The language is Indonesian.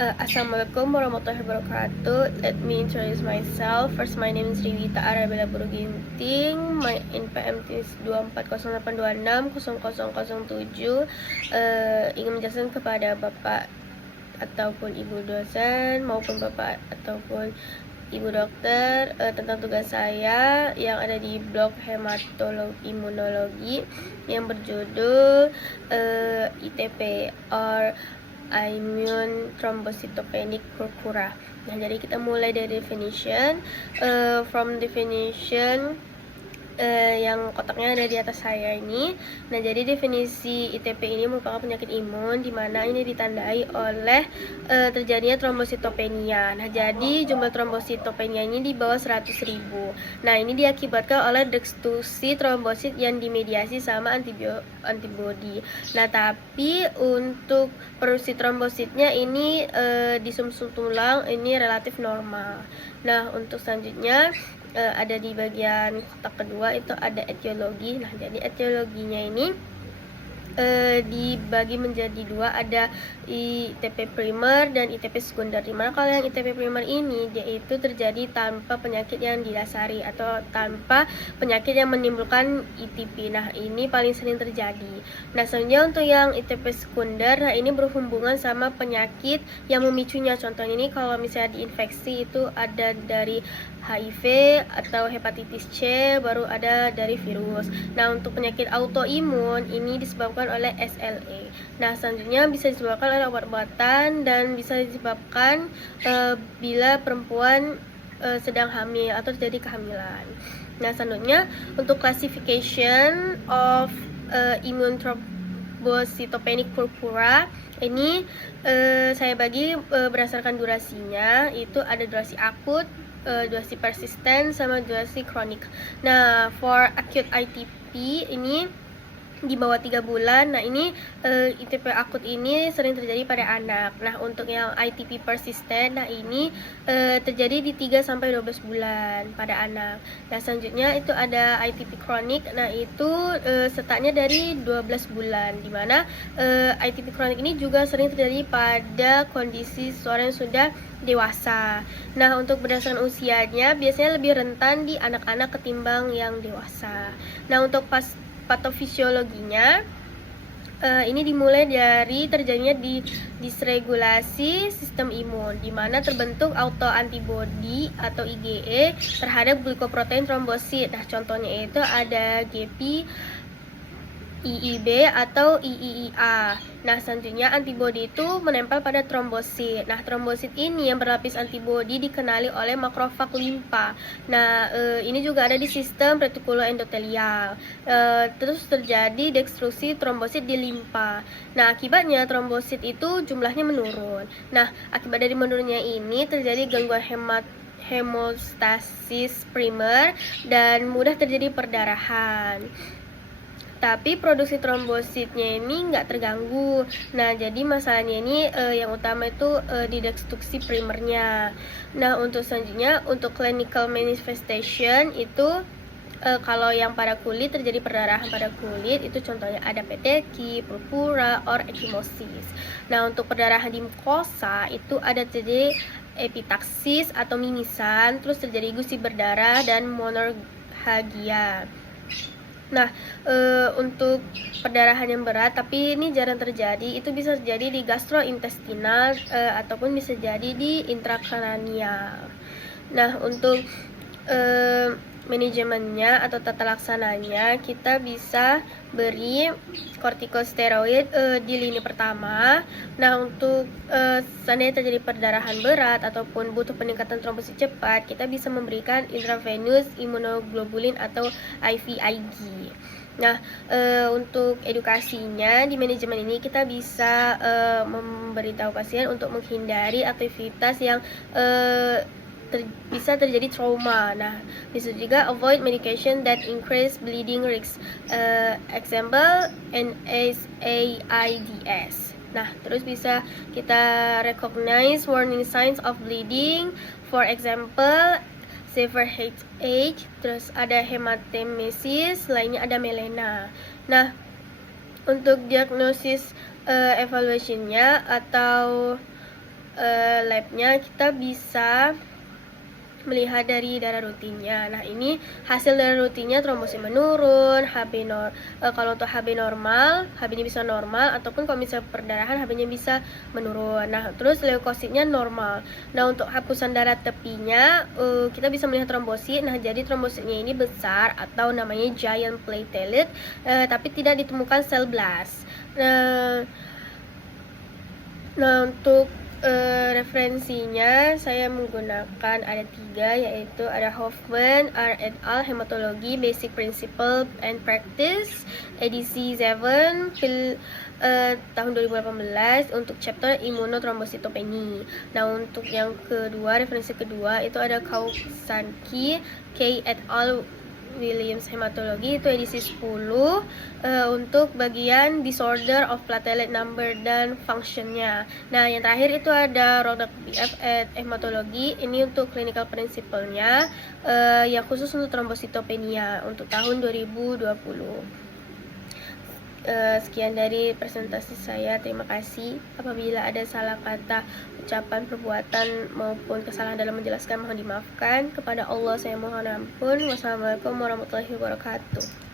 Assalamualaikum warahmatullahi wabarakatuh. Let me introduce myself. First, my name is Riwita Arabella Buruginting. My NPM is 2408260007. Ingin menjelaskan kepada Bapak ataupun Ibu dosen maupun Bapak ataupun Ibu dokter tentang tugas saya yang ada di blog hematologi imunologi yang berjudul ITP or immune thrombocytopenic purpura. Nah, jadi kita mulai dari definition. From definition yang kotaknya ada di atas saya ini. Nah, jadi definisi ITP ini merupakan penyakit imun di mana ini ditandai oleh terjadinya trombositopenia. Nah, jadi jumlah trombositopenia ini di bawah 100.000. Nah, ini diakibatkan oleh destruksi trombosit yang dimediasi sama antibodi. Nah, tapi untuk produksi trombositnya ini di sumsum tulang ini relatif normal. Nah, untuk selanjutnya ada di bagian kotak kedua itu ada etiologi. Nah, jadi etiologinya ini dibagi menjadi dua, ada ITP primer dan ITP sekunder. Dimana kalau yang ITP primer ini dia itu terjadi tanpa penyakit yang didasari atau tanpa penyakit yang menimbulkan ITP. Nah, ini paling sering terjadi. Nah, selanjutnya untuk yang ITP sekunder, nah ini berhubungan sama penyakit yang memicunya. Contohnya ini kalau misalnya diinfeksi itu ada dari HIV atau hepatitis C, baru ada dari virus. Nah, untuk penyakit autoimun ini disebabkan oleh SLE. Nah, selanjutnya bisa disebabkan oleh obat-obatan dan bisa disebabkan bila perempuan sedang hamil atau terjadi kehamilan. Nah, selanjutnya untuk classification of immune thrombocytopenic purpura ini saya bagi berdasarkan durasinya. Itu ada durasi akut, durasi persisten, sama durasi kronik. Nah, for acute ITP ini di bawah 3 bulan. Nah, ini ITP akut ini sering terjadi pada anak. Nah, untuk yang ITP persisten, nah ini terjadi di 3-12 bulan pada anak. Nah, selanjutnya itu ada ITP kronik. Nah, itu startnya dari 12 bulan, dimana ITP kronik ini juga sering terjadi pada kondisi seseorang yang sudah dewasa. Nah, untuk berdasarkan usianya biasanya lebih rentan di anak-anak ketimbang yang dewasa. Nah, untuk patofisiologinya ini dimulai dari terjadinya disregulasi sistem imun, di mana terbentuk autoantibodi atau IgE terhadap glikoprotein trombosit. Nah, contohnya itu ada GP, IIB atau IIIA. Nah, selanjutnya antibodi itu menempel pada trombosit. Nah, trombosit ini yang berlapis antibodi dikenali oleh makrofag limpa. Nah, ini juga ada di sistem retikuloendotelial. Terus terjadi destruksi trombosit di limpa. Nah, akibatnya trombosit itu jumlahnya menurun. Nah, akibat dari menurunnya ini terjadi gangguan hemostasis primer dan mudah terjadi perdarahan. Tapi produksi trombositnya ini nggak terganggu. Nah, jadi masalahnya ini yang utama itu di destruksi primernya. Nah, untuk selanjutnya untuk clinical manifestation itu kalau yang pada kulit terjadi perdarahan pada kulit itu contohnya ada peteki, purpura, or ekimosis. Nah, untuk perdarahan di mukosa itu ada terjadi epitaksis atau mimisan, terus terjadi gusi berdarah dan monorhagia. Nah, untuk perdarahan yang berat, tapi ini jarang terjadi, itu bisa terjadi di gastrointestinal ataupun bisa jadi di intrakranial. Nah, untuk manajemennya atau tata laksananya, kita bisa beri kortikosteroid di lini pertama. Nah, untuk seandainya terjadi perdarahan berat ataupun butuh peningkatan trombosit cepat, kita bisa memberikan intravenous immunoglobulin atau IVIG. Nah, untuk edukasinya di manajemen ini kita bisa memberitahu pasien untuk menghindari aktivitas yang bisa terjadi trauma. Nah, bisa juga avoid medication that increase bleeding risk. Example NSAIDs. Nah, terus bisa kita recognize warning signs of bleeding. For example, severe headache, terus ada hematemesis, lainnya ada melena. Nah, untuk diagnosis evaluationnya atau labnya kita bisa melihat dari darah rutinnya. Nah, ini hasil darah rutinnya trombosit menurun, kalau untuk HB normal, HB-nya bisa normal, ataupun kalau misalnya perdarahan HB-nya bisa menurun. Nah, terus leukositnya normal. Nah, untuk hapusan darah tepinya kita bisa melihat trombosit. Nah, jadi trombositnya ini besar atau namanya giant platelet, tapi tidak ditemukan sel blast. Nah, untuk referensinya saya menggunakan ada 3, yaitu ada Hoffman, R. et al. Hematology Basic Principle and Practice, edisi 7, tahun 2018 untuk chapter Immunothrombositopenia. Nah, untuk yang kedua, referensi kedua itu ada Kausanki, K. et al. Williams Hematology, itu edisi 10 untuk bagian disorder of platelet number dan functionnya. Nah, yang terakhir itu ada Rodak BF at Hematology, ini untuk clinical principle-nya yang khusus untuk trombositopenia untuk tahun 2020. Sekian dari presentasi saya. Terima kasih. Apabila ada salah kata, ucapan, perbuatan maupun kesalahan dalam menjelaskan, mohon dimaafkan. Kepada Allah saya mohon ampun. Wassalamualaikum warahmatullahi wabarakatuh.